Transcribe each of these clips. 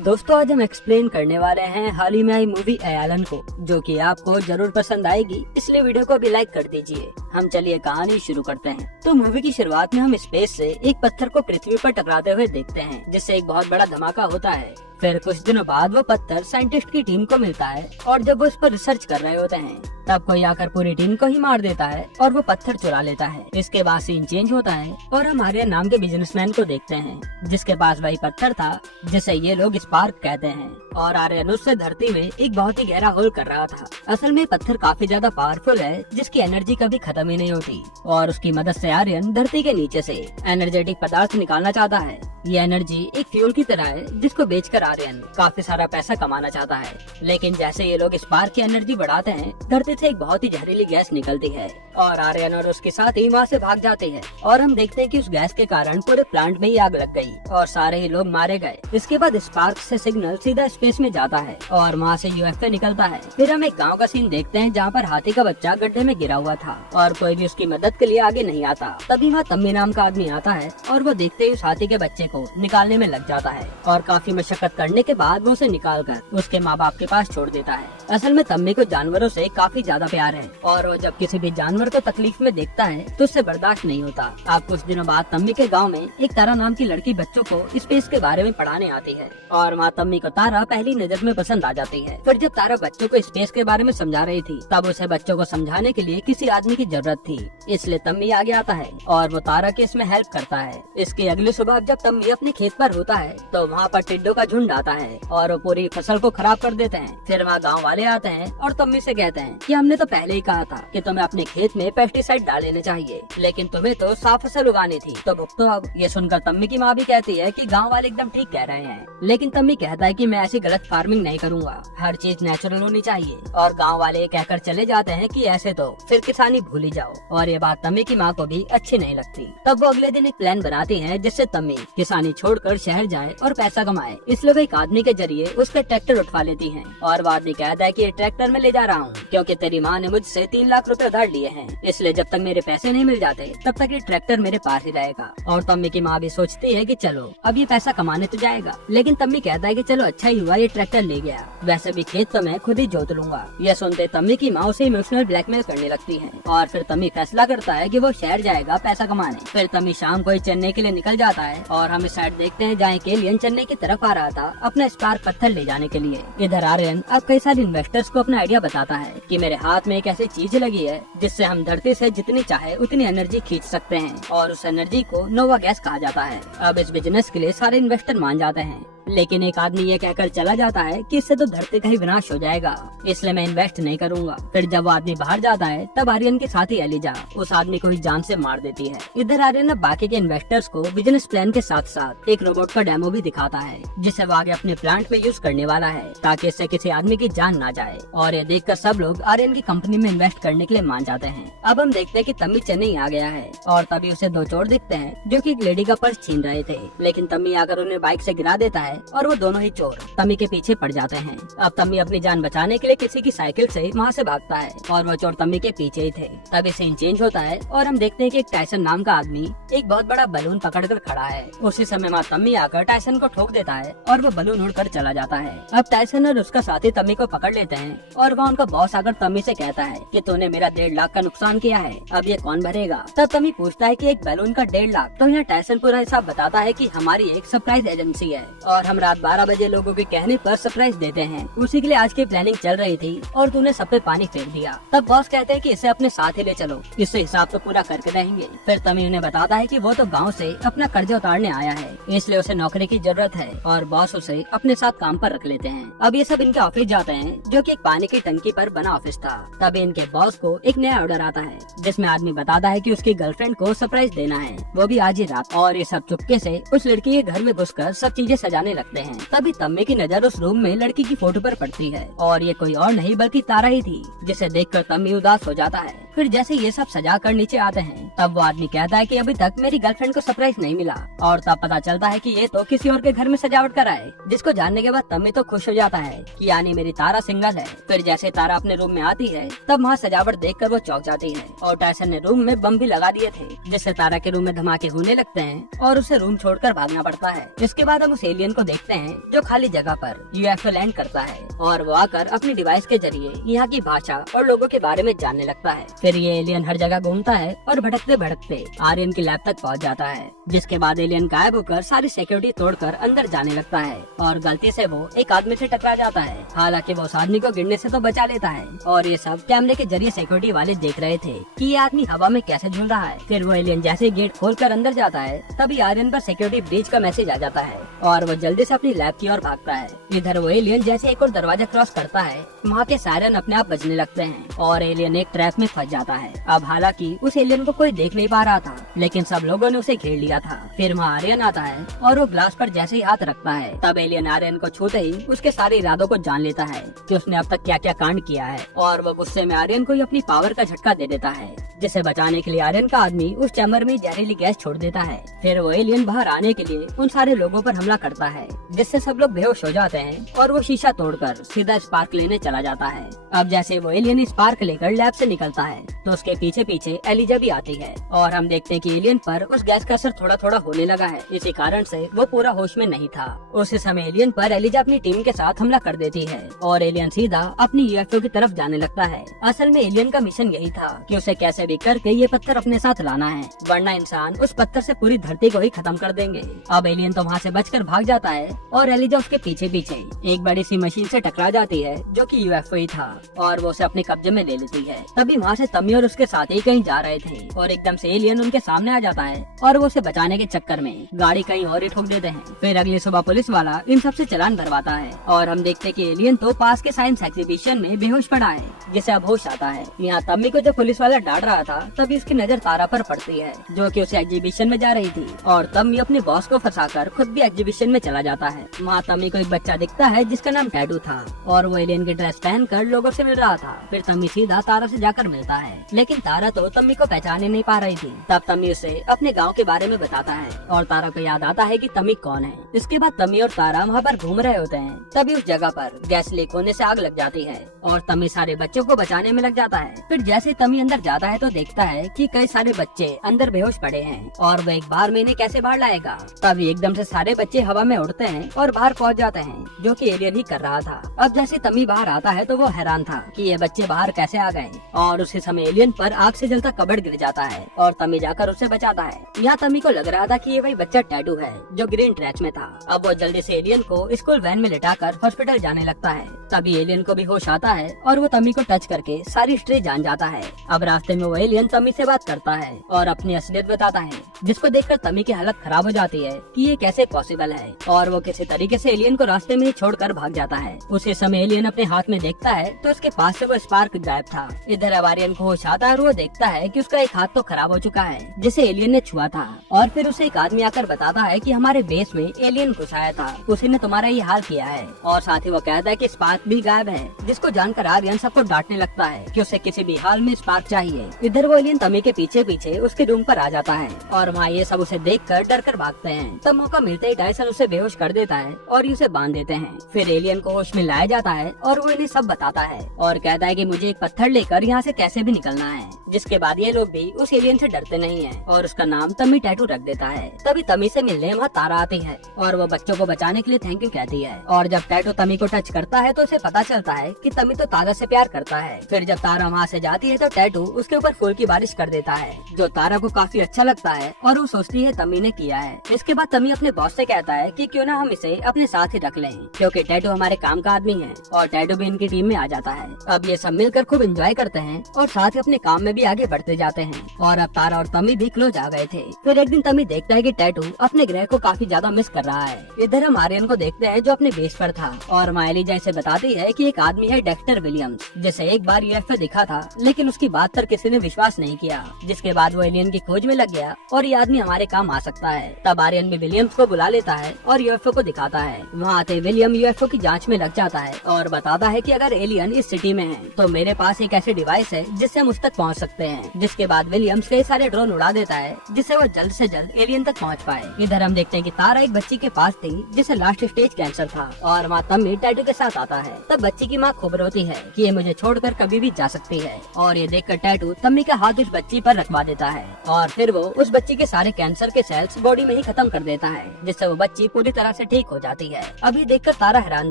दोस्तों आज हम एक्सप्लेन करने वाले हैं हाल ही में आई मूवी एलन को, जो कि आपको जरूर पसंद आएगी, इसलिए वीडियो को भी लाइक कर दीजिए। हम चलिए कहानी शुरू करते हैं। तो मूवी की शुरुआत में हम स्पेस से एक पत्थर को पृथ्वी पर टकराते हुए देखते हैं, जिससे एक बहुत बड़ा धमाका होता है। फिर कुछ दिनों बाद वो पत्थर साइंटिस्ट की टीम को मिलता है और जब वो उस पर रिसर्च कर रहे होते हैं तब कोई आकर पूरी टीम को ही मार देता है और वो पत्थर चुरा लेता है। इसके बाद सीन चेंज होता है और हम आर्यन नाम के बिजनेसमैन को देखते हैं, जिसके पास वही पत्थर था जिसे ये लोग स्पार्क कहते हैं, और आर्यन उससे धरती में एक बहुत ही गहरा होल कर रहा था। असल में पत्थर काफी ज्यादा पावरफुल है, जिसकी एनर्जी कभी खत्म ही नहीं होती, और उसकी मदद से आर्यन धरती के नीचे से एनर्जेटिक पदार्थ निकालना चाहता है। ये एनर्जी एक फ्यूल की तरह है, जिसको बेचकर आर्यन काफी सारा पैसा कमाना चाहता है। लेकिन जैसे ये लोग स्पार्क की एनर्जी बढ़ाते हैं, धरती से एक बहुत ही जहरीली गैस निकलती है और आर्यन और उसके साथी वहाँ से भाग जाते हैं। और हम देखते हैं कि उस गैस के कारण पूरे प्लांट में ही आग लग गई और सारे ही लोग मारे गए। इसके बाद स्पार्क से सिग्नल सीधा स्पेस में जाता है और वहाँ से यूएफओ निकलता है। फिर हम एक गाँव का सीन देखते हैं, जहाँ पर हाथी का बच्चा गड्ढे में गिरा हुआ था और कोई भी उसकी मदद के लिए आगे नहीं आता। तभी वहाँ तम्मी नाम का आदमी आता है और वो देखते ही उस हाथी के बच्चे को निकालने में लग जाता है और काफी मशक्कत करने के बाद वो उसे निकालकर उसके माँ बाप के पास छोड़ देता है। असल में तम्मी को जानवरों से काफी ज्यादा प्यार है और वो जब किसी भी जानवर को तकलीफ में देखता है तो उससे बर्दाश्त नहीं होता। अब कुछ दिनों बाद तम्मी के गांव में एक तारा नाम की लड़की बच्चों को स्पेस के बारे में पढ़ाने आती है और वहाँ तम्मी को तारा पहली नजर में पसंद आ जाती है। फिर जब तारा बच्चों को स्पेस के बारे में समझा रही थी, तब उसे बच्चों को समझाने के लिए किसी आदमी की जरूरत थी, इसलिए तम्मी आगे आता है और वो तारा की इसमें हेल्प करता है। इसकी अगली सुबह जब तम्मी अपने खेत पर होता है तो वहाँ पर टिड्डों का झुंड आता है और वो पूरी फसल को खराब कर देते हैं। फिर वहाँ गाँव वाले आते हैं और तम्मी से कहते हैं कि हमने तो पहले ही कहा था कि तुम्हें अपने खेत में पेस्टिसाइड डाल लेने चाहिए, लेकिन तुम्हें तो साफ फसल उगानी थी, तो भुगतो अब। ये सुनकर तम्मी की माँ भी कहती है कि गाँव वाले एकदम ठीक कह रहे हैं, लेकिन तम्मी कहता है कि मैं ऐसी गलत फार्मिंग नहीं करूँगा, हर चीज नेचुरल होनी चाहिए। और गाँव वाले कहकर चले जाते हैं कि ऐसे तो फिर किसानी भूल ही जाओ, और ये बात तम्मी की माँ को भी अच्छी नहीं लगती। तब वो अगले दिन एक प्लान बनाती है जिससे तम्मी किसानी छोड़कर शहर जाए और पैसा कमाए। इसलिए वो एक आदमी के जरिए उसका ट्रैक्टर उठवा लेती है और वो आदमी कहता है कि ये ट्रैक्टर मैं ले जा रहा हूँ क्योंकि तेरी माँ ने मुझसे 3 लाख रुपए उधार लिए हैं, इसलिए जब तक मेरे पैसे नहीं मिल जाते तब तक ये ट्रैक्टर मेरे पास ही रहेगा। और तम्मी की माँ भी सोचती है कि चलो अब ये पैसा कमाने तो जाएगा, लेकिन तम्मी कहता है कि चलो अच्छा ही हुआ ये ट्रैक्टर ले गया, वैसे भी खेत तो मैं खुद ही जोत लूंगा। यह सुनते तम्मी की माँ उसे इमोशनल ब्लैकमेल करने लगती है और फिर तम्मी फैसला करता है कि वो शहर जाएगा पैसा कमाने। फिर तम्मी शाम को ही चेन्नई के लिए निकल जाता है और हम इस साइड देखते हैं जहाँ के एलियन चेन्नई की तरफ आ रहा था अपना स्पार्क पत्थर ले जाने के लिए। इधर आर्यन अब कई सारे इन्वेस्टर्स को अपना आइडिया बताता है कि मेरे हाथ में एक ऐसी चीज लगी है जिससे हम धरती से जितनी चाहे उतनी एनर्जी खींच सकते हैं और उस एनर्जी को नोवा गैस कहा जाता है। अब इस बिजनेस के लिए सारे इन्वेस्टर मान जाते हैं, लेकिन एक आदमी ये कहकर चला जाता है कि इससे तो धरती का ही विनाश हो जाएगा, इसलिए मैं इन्वेस्ट नहीं करूंगा। फिर जब वो आदमी बाहर जाता है तब आर्यन की साथी एलिजा उस आदमी को ही जान से मार देती है। इधर आर्यन अब बाकी के इन्वेस्टर्स को बिजनेस प्लान के साथ साथ एक रोबोट का डेमो भी दिखाता है, जिसे वो आगे अपने प्लांट में यूज करने वाला है ताकि इससे किसी आदमी की जान ना जाए। और ये देखकर सब लोग आर्यन की कंपनी में इन्वेस्ट करने के लिए मान जाते हैं। अब हम देखते हैं कि तम्मी चेन्नई आ गया है और तभी उसे 2 चोर दिखते हैं जो कि एक लेडी का पर्स छीन रहे थे, लेकिन तम्मी आकर उन्हें बाइक से गिरा देता है और वो दोनों ही चोर तम्मी के पीछे पड़ जाते हैं। अब तम्मी अपनी जान बचाने के लिए किसी की साइकिल से वहाँ से भागता है और वो चोर तम्मी के पीछे ही थे। तभी सीन चेंज होता है और हम देखते हैं कि एक टाइसन नाम का आदमी एक बहुत बड़ा बलून पकड़कर खड़ा है। उसी समय वहाँ तम्मी आकर टाइसन को ठोक देता है और वो बलून उड़कर चला जाता है। अब टाइसन और उसका साथी तम्मी को पकड़ लेते हैं और वहाँ उनका बॉस आकर तम्मी से कहता है कि तूने मेरा 1.5 लाख का नुकसान किया है, अब ये कौन भरेगा। तब तम्मी पूछता है कि एक बैलून का 1.5 लाख। तो यहाँ टाइसन पूरा हिसाब बताता है कि हमारी एक सरप्राइज एजेंसी है और हम रात 12 बजे लोगों के कहने पर सरप्राइज देते हैं, उसी के लिए आज की प्लानिंग चल रही थी और तूने सब पे पानी फेर दिया। तब बॉस कहते हैं कि इसे अपने साथ ही ले चलो, इससे हिसाब तो पूरा करके रहेंगे। फिर तम्मी उन्हें बताता है कि वो तो गांव से अपना कर्जा उतारने आया है, इसलिए उसे नौकरी की जरूरत है और बॉस उसे अपने साथ काम पर रख लेते हैं। अब ये सब इनके ऑफिस जाते हैं, जो कि एक पानी की टंकी पर बना ऑफिस था। तभी इनके बॉस को एक नया ऑर्डर आता है जिसमें आदमी बताता है कि उसकी गर्लफ्रेंड को सरप्राइज देना है, वो भी आज ही रात। और ये सब चुपके से उस लड़की के घर में घुसकर सब चीजें सजाने लगते हैं। तभी तम्मी की नजर उस रूम में लड़की की फोटो पर पड़ती है और ये कोई और नहीं बल्कि तारा ही थी, जिसे देखकर तम्मी उदास हो जाता है। फिर जैसे ये सब सजा कर नीचे आते हैं तब वो आदमी कहता है कि अभी तक मेरी गर्लफ्रेंड को सरप्राइज नहीं मिला, और तब पता चलता है कि ये तो किसी और के घर में सजावट कराए, जिसको जानने के बाद तम्मी तो खुश हो जाता है कि यानी मेरी तारा सिंगल है। फिर जैसे तारा अपने रूम में आती है तब वहाँ सजावट देखकर वो चौंक जाती है और टाइसन ने रूम में बम भी लगा दिए थे, जिससे तारा के रूम में धमाके होने लगते हैं और उसे रूम छोड़कर भागना पड़ता है। इसके बाद हम उस एलियन को देखते हैं जो खाली जगह पर यूएफओ लैंड करता है और वो आकर अपनी डिवाइस के जरिए यहाँ की भाषा और लोगों के बारे में जानने लगता है। फिर ये एलियन हर जगह घूमता है और भटकते भटकते आर्यन की लैब तक पहुँच जाता है, जिसके बाद एलियन गायब होकर सारी सिक्योरिटी तोड़कर अंदर जाने लगता है और गलती से वो एक आदमी से टकरा जाता है। हालांकि वो उस आदमी को गिरने से तो बचा लेता है और ये सब कैमरे के जरिए सिक्योरिटी वाले देख रहे थे कि ये आदमी हवा में कैसे झूल रहा है। फिर वो एलियन जैसे गेट खोलकर अंदर जाता है तभी आर्यन पर सिक्योरिटी ब्रीच का मैसेज आ जाता है और वो जल्दी से अपनी लैब की ओर भागता है। इधर वो एलियन जैसे एक और दरवाजा क्रॉस करता है, वहाँ के सायरन अपने आप बजने लगते हैं और एलियन एक ट्रैप में फंस जाता है। अब हालांकि उस एलियन को कोई देख नहीं पा रहा था, लेकिन सब लोगों ने उसे घेर लिया था। फिर वहाँ आर्यन आता है और वो ग्लास पर जैसे ही हाथ रखता है तब एलियन आर्यन को छूते ही उसके सारे इरादों को जान लेता है कि उसने अब तक क्या क्या कांड किया है और वो गुस्से में आर्यन को अपनी पावर का झटका दे देता है, जिसे बचाने के लिए आर्यन का आदमी उस चैम्बर में जहरीली गैस छोड़ देता है। फिर वो एलियन बाहर आने के लिए उन सारे लोगों पर हमला करता है, जिससे सब लोग बेहोश हो जाते हैं और वो शीशा तोड़कर सीधा स्पार्क लेने चला जाता है। अब जैसे वो एलियन स्पार्क लेकर लैब से निकलता है तो उसके पीछे पीछे एलिजा भी आती है और हम देखते हैं कि एलियन पर उस गैस का असर थोड़ा थोड़ा होने लगा है। इसी कारण से वो पूरा होश में नहीं था। उस समय एलियन पर एलिजा अपनी टीम के साथ हमला कर देती है और एलियन सीधा अपनी यूएफओ की तरफ जाने लगता है। असल में एलियन का मिशन यही था कि उसे कैसे भी करके ये पत्थर अपने साथ लाना है, वरना इंसान उस पत्थर से पूरी धरती को ही खत्म कर देंगे। अब एलियन तो वहाँ से बचकर भाग जाता है और एलिजा उसके पीछे पीछे एक बड़ी सी मशीन से टकरा जाती है जो कि यूएफओ ही था और वो उसे अपने कब्जे में ले लेती है। तभी वहाँ से तमी और उसके साथ ही कहीं जा रहे थे और एकदम से एलियन उनके सामने आ जाता है और वो उसे बचाने के चक्कर में गाड़ी कहीं और ही ठोक देते हैं। फिर अगली सुबह पुलिस वाला इन सब से चालान भरवाता है और हम देखते हैं कि एलियन तो पास के साइंस एग्जीबिशन में बेहोश पड़ा है, जिसे अब होश आता है। यहाँ तम्मी को जब पुलिस वाला डांट रहा था तभी उसकी नजर तारा पर पड़ती है जो कि उसे एग्जीबिशन में जा रही थी और तम्मी अपने बॉस को फंसाकर खुद भी एग्जीबिशन में चला जाता है। वहाँ तम्मी को एक बच्चा दिखता है जिसका नाम टैटू था और वो एलियन की ड्रेस पहनकर लोगों से मिल रहा था। फिर तम्मी सीधा तारा से जाकर मिलता है, लेकिन तारा तो तम्मी को पहचान नहीं पा रही थी। तब तम्मी उसे अपने गाँव के बारे में बताता है और तारा को याद आता है कि तम्मी कौन है। इसके बाद तम्मी और तारा वहाँ पर घूम रहे होते हैं, तभी उस जगह पर गैस लीक होने से आग लग जाती है और तम्मी सारे बच्चों को बचाने में लग जाता है। फिर जैसे तम्मी अंदर जाता है तो देखता है कि कई सारे बच्चे अंदर बेहोश पड़े हैं और वो एक बार में इन्हें कैसे बाहर लाएगा। तभी एकदम से सारे बच्चे हवा में उड़ते हैं और बाहर पहुंच जाते हैं, जो कि एलियन ही कर रहा था। अब जैसे तम्मी बाहर आता है तो वो हैरान था कि ये बच्चे बाहर कैसे आ गए और उसी समय एलियन पर आग से जलता कबड़ गिर जाता है और तम्मी जाकर उसे बचाता है। यहाँ तम्मी को लग रहा था कि ये वही बच्चा टैटू है जो ग्रीन ट्रैच में था। अब वो जल्दी से एलियन को स्कूल वैन में लिटाकर हॉस्पिटल जाने लगता है। तभी एलियन को भी होश आता है और वो तम्मी को टच करके सारी हिस्ट्री जान जाता है। अब रास्ते में वो एलियन तम्मी से बात करता है और अपनी असलियत बताता है, जिसको देखकर तम्मी की हालत खराब हो जाती है कि ये कैसे पॉसिबल है और वो किसी तरीके से एलियन को रास्ते में ही छोड़कर भाग जाता है। उसी समय एलियन अपने हाथ में देखता है तो उसके पास से वो स्पार्क गायब था। इधर अब आर्यन को होश आता है और वो देखता है कि उसका एक हाथ तो खराब हो चुका है जिसे एलियन ने छुआ था और फिर उसे एक आदमी आकर बताता है कि हमारे बेस में एलियन घुस आया था, उसी ने तुम्हारा ये हाल किया है। और साथ ही वो कहता है कि स्पार्क भी गायब है, जिसको जानकर आर्यन सबको डांटने लगता है कि उसे किसी भी हाल में स्पार्क चाहिए। इधर वो एलियन तम्मी के पीछे पीछे उसके रूम पर आ जाता है और वहाँ ये सब उसे देखकर डर कर भागते हैं। तब मौका मिलते ही टाइसन उसे बेहोश कर देता है और उसे बांध देते हैं। फिर एलियन को होश में लाया जाता है और वो इन्हें सब बताता है और कहता है कि मुझे एक पत्थर लेकर यहाँ से कैसे भी निकलना है। जिसके बाद ये लोग भी उस एलियन से डरते नहीं है और उसका नाम तम्मी टैटू रख देता है। तभी तम्मी से मिलने वहाँ तारा आती है और वो बच्चों को बचाने के लिए थैंक यू कहती है और जब टैटू तम्मी को टच करता है तो उसे पता चलता है कि तम्मी तो तारा से प्यार करता है। फिर जब तारा वहाँ से जाती है तो टैटू उसके ऊपर फूल की बारिश कर देता है, जो तारा को काफी अच्छा लगता है और वो सोचती है तम्मी ने किया है। इसके बाद तम्मी अपने बॉस से कहता है कि क्यों ना हम इसे अपने साथ ही रख लें, क्योंकि टैटू हमारे काम का आदमी है और टैटू भी इनकी टीम में आ जाता है। अब ये सब मिलकर खूब एंजॉय करते हैं और साथ ही अपने काम में भी आगे बढ़ते जाते हैं और अब तारा और तम्मी भी क्लोज आ गए थे। फिर एक दिन तम्मी देखता है कि टैटू अपने ग्रह को काफी ज्यादा मिस कर रहा है। इधर हम आर्यन को देखते हैं जो अपने बेस पर था और एलिजा इसे बताती है कि एक आदमी है डेक्टर विलियम्स, जिसे एक बार यूएफओ दिखा था लेकिन उसकी बात पर किसी ने विश्वास नहीं किया। जिसके बाद वो एलियन की खोज में लग गया और ये आदमी हमारे काम आ सकता है। तब आर्यन भी विलियम्स को बुला लेता है और यूएफओ को दिखाता है। वहाँ आते विलियम यूएफओ की जांच में लग जाता है और बताता है कि अगर एलियन इस सिटी में है तो मेरे पास एक ऐसी डिवाइस है जिससे हम उस तक पहुँच सकते हैं। जिसके बाद विलियम्स कई सारे ड्रोन उड़ा देता है जिससे वो जल्द से जल्द एलियन तक पहुँच पाए। इधर हम देखते हैं कि तारा एक बच्ची के पास थी जिसे लास्ट स्टेज कैंसर था और वहाँ तम्मी टैटू के साथ आता है। तब बच्ची की माँ खूब रोती है कि ये मुझे छोड़कर कभी भी जा सकती है और ये देखकर टैटू तम्मी का हाथ उस बच्ची पर रखवा देता है और फिर वो उस बच्ची के सारे कैंसर के सेल्स बॉडी में ही खत्म कर देता है, जिससे वो बच्ची पूरी तरह से ठीक हो जाती है। अभी देखकर तारा हैरान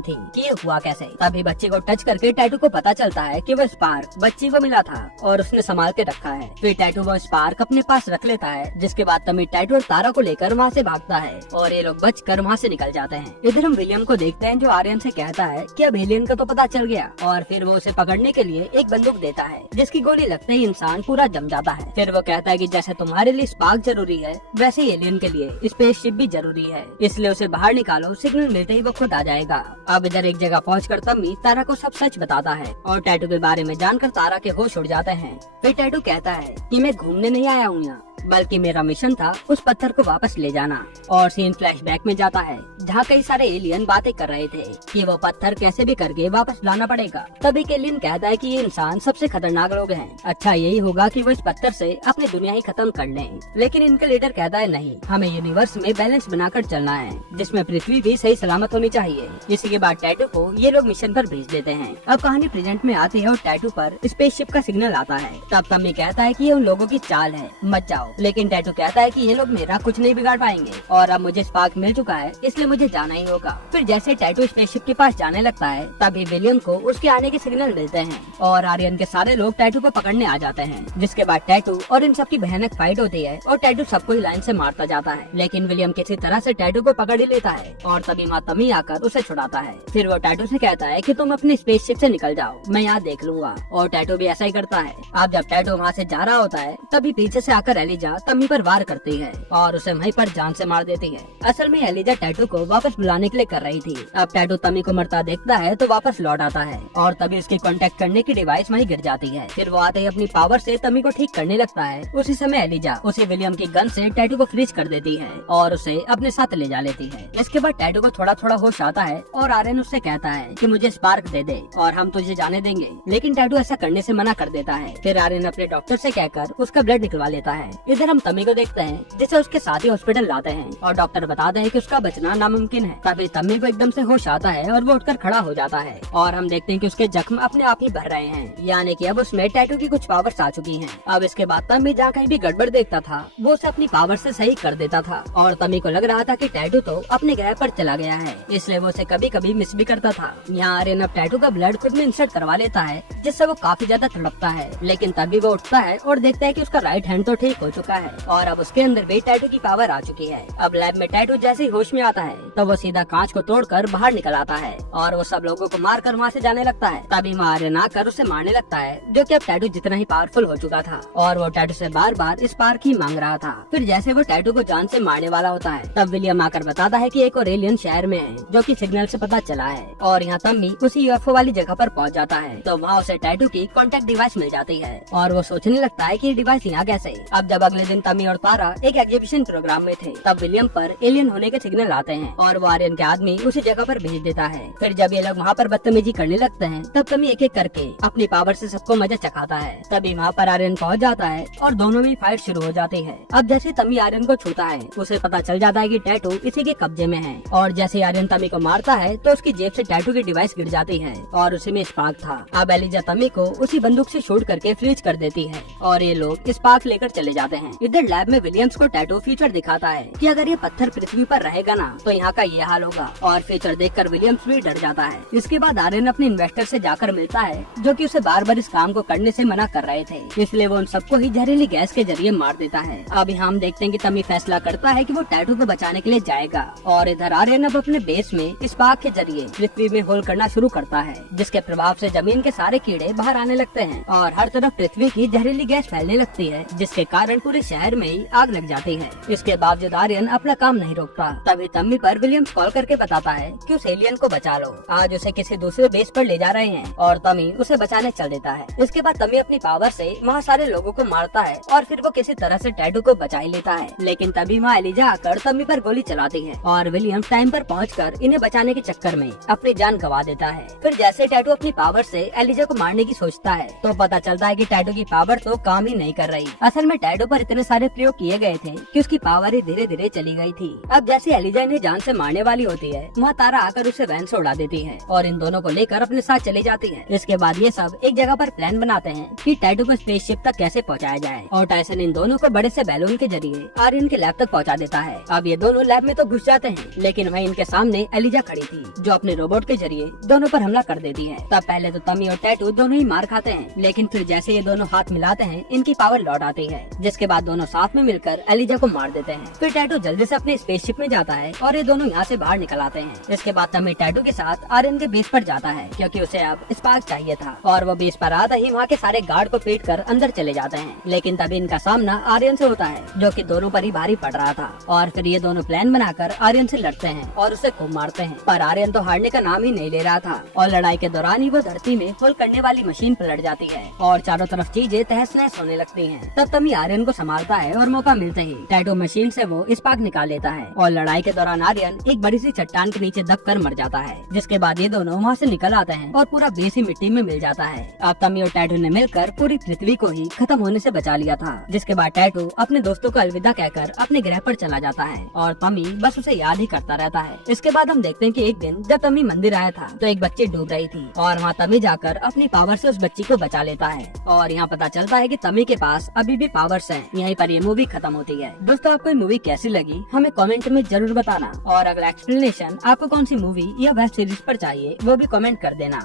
थी कि ये हुआ कैसे। तभी बच्ची को टच करके टैटू को पता चलता है कि वो स्पार्क बच्ची को मिला था और उसने संभाल के रखा है। फिर टैटू वो स्पार्क अपने पास रख लेता है, जिसके बाद तम्मी टैटू और तारा को लेकर वहाँ से भागता है और ये लोग बचकर वहाँ से निकल जाते हैं। इधर हम विलियम को देखते हैं जो आर्यन से कहता है कि अब एलियन का तो पता चल गया और फिर वो उसे पकड़ने के लिए एक बंदूक देता है, जिसकी गोली लगते ही इंसान पूरा जम जाता है। फिर वो कहता है कि जैसे तुम्हारे लिए स्पार्क जरूरी है वैसे ही एलियन के लिए स्पेसशिप भी जरूरी है, इसलिए उसे बाहर निकालो, सिग्नल मिलते ही वो खुद आ जाएगा। अब इधर एक जगह पहुंचकर तम्मी तारा को सब सच बताता है और टैटू के बारे में जानकर तारा के होश उड़ जाते हैं। फिर टैटू कहता है कि मैं घूमने नहीं आया हूँ यहाँ, बल्कि मेरा मिशन था उस पत्थर को वापस ले जाना। और सीन फ्लैशबैक में जाता है जहाँ कई सारे एलियन बातें कर रहे थे कि वो पत्थर कैसे भी करके वापस लाना पड़ेगा। तभी एक एलियन कहता है कि ये इंसान सबसे खतरनाक लोग हैं, अच्छा यही होगा कि वो इस पत्थर से अपनी दुनिया ही खत्म कर लें। लेकिन इनका लीडर कहता है नहीं, हमें यूनिवर्स में बैलेंस बनाकर चलना है, जिसमें पृथ्वी भी सही सलामत होनी चाहिए। इसी के बाद टैटू को ये लोग मिशन पर भेज देते हैं। अब कहानी प्रेजेंट में आती है और टैटू पर स्पेसशिप का सिग्नल आता है। तब तम्मी कहता है कि ये उन लोगों की चाल है, मत जाओ। लेकिन टैटू कहता है कि ये लोग मेरा कुछ नहीं बिगाड़ पाएंगे और अब मुझे स्पार्क मिल चुका है, इसलिए मुझे जाना ही होगा। फिर जैसे टैटू स्पेसशिप के पास जाने लगता है तभी विलियम को उसके आने के सिग्नल मिलते हैं और आर्यन के सारे लोग टैटू को पकड़ने आ जाते हैं। जिसके बाद टैटू और इन सबकी भयानक फाइट होती है और टैटू सबको ही लाइन से मारता जाता है, लेकिन विलियम किसी तरह से टैटू को पकड़ ही लेता है और तभी माँ तम्मी आकर उसे छुड़ाता है। फिर वो टैटू से कहता है कि तुम अपनी स्पेसशिप से निकल जाओ, मैं यहाँ देख लूंगा। और टैटू भी ऐसा ही करता है। अब जब टैटू वहाँ से जा रहा होता है तभी पीछे से आकर एलिजा तम्मी पर वार करती है और उसे वहीं पर जान से मार देती है। असल में एलिजा टैटू को वापस बुलाने के लिए कर रही थी। अब टैटू तम्मी को मरता देखता है तो वापस लौट आता है और तभी उसकी कांटेक्ट करने की डिवाइस वहीं गिर जाती है। फिर वो आते ही अपनी पावर से तम्मी को ठीक करने लगता है। उसी समय एलिजा उसे विलियम की गन से टैटू को फ्रीज कर देती है और उसे अपने साथ ले जा लेती है। इसके बाद टैटू को थोड़ा थोड़ा होश आता है और आर्यन उससे कहता है कि मुझे स्पार्क दे दे और हम तुझे जाने देंगे, लेकिन टैटू ऐसा करने से मना कर देता है। फिर आर्यन अपने डॉक्टर से कहकर उसका ब्लड निकलवा लेता है। इधर हम तम्मी को देखते हैं जिसे उसके साथ ही हॉस्पिटल लाते हैं और डॉक्टर बताते हैं कि उसका बचना नामुमकिन है। तभी तम्मी को एकदम से होश आता है और वो उठकर खड़ा हो जाता है और हम देखते हैं कि उसके जख्म अपने आप ही भर रहे हैं, यानी कि अब उसमें टैटू की कुछ पावर्स आ चुकी हैं। अब इसके बाद तम्मी जहाँ कहीं भी गड़बड़ देखता था वो उसे अपनी पावर से सही कर देता था और तम्मी को लग रहा था कि टैटू तो अपने ग्रह पर चला गया है, इसलिए वो उसे कभी कभी मिस भी करता था। यहाँ आर्यन अब टैटू का ब्लड खुद में इंसर्ट करवा लेता है, जिससे वो काफी ज्यादा तड़पता है। लेकिन तभी वो उठता है और देखता है कि उसका राइट हैंड तो ठीक हो चुका है और अब उसके अंदर भी टैटू की पावर आ चुकी है। अब लैब में टैटू जैसे ही होश में आता है तो वो सीधा कांच को तोड़कर बाहर निकल आता है और वो सब लोगों को मारकर वहाँ से जाने लगता है। तभी आर्यन आकर उसे मारने लगता है, जो कि अब टैटू जितना ही पावरफुल हो चुका था और वो टैटू से बार बार स्पार्क ही मांग रहा था। फिर जैसे वो टैटू को जान से मारने वाला होता है तब विलियम आकर बताता है कि एक और एलियन शहर में है, जो कि सिग्नल से पता चला है। और यहाँ तम्मी उसी यूएफओ वाली जगह पर पहुँच जाता है तो वहाँ उसे टैटू की कॉन्टेक्ट डिवाइस मिल जाती है और वो सोचने लगता है कि ये डिवाइस यहाँ कैसे। अब जब अगले दिन तम्मी और तारा एक एग्जीबिशन प्रोग्राम में थे तब विलियम पर एलियन होने के सिग्नल आते हैं और वो आर्यन के आदमी उसी जगह पर भेज देता है। फिर जब ये लोग वहाँ पर बदतमीजी करने लगते हैं तब तम्मी एक एक करके अपनी पावर से सबको मजा चखाता है। तभी वहाँ पर आर्यन पहुँच जाता है और दोनों में फाइट शुरू हो जाती है। अब जैसे तम्मी आर्यन को छूता है उसे पता चल जाता है कि टैटू इसी के कब्जे में है और जैसे आर्यन तम्मी को मारता है तो उसकी जेब से टैटू की डिवाइस गिर जाती है और उसी में स्पार्क था। अब एलिजा तम्मी को उसी बंदूक से शूट करके फ्रीज कर देती है और ये लोग स्पार्क लेकर चले जाते हैं। इधर लैब में विलियम्स को टैटू फ्यूचर दिखाता है कि अगर ये पत्थर पृथ्वी पर रहेगा ना तो यहाँ का ये हाल होगा और फ्यूचर देखकर विलियम्स भी डर जाता है। इसके बाद आर्यन अपने इन्वेस्टर से जाकर मिलता है जो कि उसे बार बार इस काम को करने से मना कर रहे थे, इसलिए वो उन सबको ही जहरीली गैस के जरिए मार देता है। अब यहाँ हम देखते हैं कि तम्मी फैसला करता है कि वो टैटू को बचाने के लिए जाएगा और इधर आर्यन अब अपने बेस में स्पार्क के जरिए पृथ्वी में होल करना शुरू करता है, जिसके प्रभाव से जमीन के सारे कीड़े बाहर आने लगते हैं और हर तरफ पृथ्वी की जहरीली गैस फैलने लगती है, जिसके कारण पूरे शहर में ही आग लग जाती है। इसके बावजूद आर्यन अपना काम नहीं रोकता। तभी तम्मी पर विलियम्स कॉल करके बताता है कि उस एलियन को बचा लो, आज उसे किसी दूसरे बेस पर ले जा रहे हैं और तम्मी उसे बचाने चल देता है। इसके बाद तम्मी अपनी पावर से वहाँ सारे लोगों को मारता है और फिर वो किसी तरह से टैटू को बचा ही लेता है, लेकिन तभी वहाँ एलिजा आकर तम्मी पर गोली चलाती है और विलियम टाइम पर पहुंचकर इन्हें बचाने के चक्कर में अपनी जान गंवा देता है। फिर जैसे टैटू अपनी पावर से एलिजा को मारने की सोचता है तो पता चलता है कि टैटू की पावर तो काम ही नहीं कर रही। असल में टैटू पर इतने सारे प्रयोग किए गए थे कि उसकी पावर ही धीरे धीरे चली गई थी। अब जैसे एलिजा इन्हें जान से मारने वाली होती है, वहाँ तारा आकर उसे वैन से उड़ा देती है और इन दोनों को लेकर अपने साथ चली जाती है। इसके बाद ये सब एक जगह पर प्लान बनाते हैं कि टैटू को स्पेसशिप तक कैसे पहुँचाया जाए और टाइसन इन दोनों को बड़े से बैलून के जरिए आर्यन के लैब तक पहुँचा देता है। अब ये दोनों लैब में तो घुस जाते हैं, लेकिन वहीं इनके सामने एलिजा खड़ी थी जो अपने रोबोट के जरिए दोनों पर हमला कर देती है। तब पहले तो तमी और टैटू दोनों ही मार खाते हैं, लेकिन फिर जैसे ये दोनों हाथ मिलाते हैं इनकी पावर लौट आती है, जिसके बाद दोनों साथ में मिलकर एलिजा को मार देते हैं। फिर टैटू जल्दी से अपने स्पेसशिप में जाता है और ये दोनों यहाँ से बाहर निकल आते हैं। इसके बाद तमी टैटू के साथ आर्यन के बेस पर जाता है क्योंकि उसे अब स्पार्क चाहिए था और वो बेस पर आता ही वहाँ के सारे गार्ड को पीट कर अंदर चले जाते हैं। लेकिन तभी इनका सामना आर्यन से होता है जो कि दोनों पर ही भारी पड़ रहा था और फिर ये दोनों प्लान बनाकर आर्यन से लड़ते हैं और उसे खूब मारते हैं, पर आर्यन तो हारने का नाम ही नहीं ले रहा था और लड़ाई के दौरान ही वो धरती में होल करने वाली मशीन पलट जाती है और चारों तरफ चीजें तहस नहस होने लगती हैं। तब तमी आर्यन को संभालता है और मौका मिलते ही टैटू मशीन से वो स्पार्क निकाल लेता है और लड़ाई के दौरान आर्यन एक बड़ी सी चट्टान के नीचे दब कर मर जाता है, जिसके बाद ये दोनों वहाँ से निकल आते हैं और पूरा बेस ही मिट्टी में मिल जाता है। अब तमी और टैटू ने मिलकर पूरी पृथ्वी को ही खत्म होने से बचा लिया था, जिसके बाद टैटू अपने दोस्तों को अलविदा कहकर अपने ग्रह पर चला जाता है और तमी बस उसे याद ही करता रहता है। इसके बाद हम देखते हैं कि एक दिन जब तमी मंदिर आया था तो एक बच्ची डूब रही थी और वहाँ तमी जाकर अपनी पावर से उस बच्ची को बचा लेता है और यहाँ पता चलता है कि तमी के पास अभी भी पावर्स हैं। यहीं पर ये मूवी खत्म होती है। दोस्तों, आपको ये मूवी कैसी लगी हमें कमेंट में जरूर बताना और अगला एक्सप्लेनेशन आपको कौन सी मूवी या वेब सीरीज पर चाहिए वो भी कमेंट कर देना।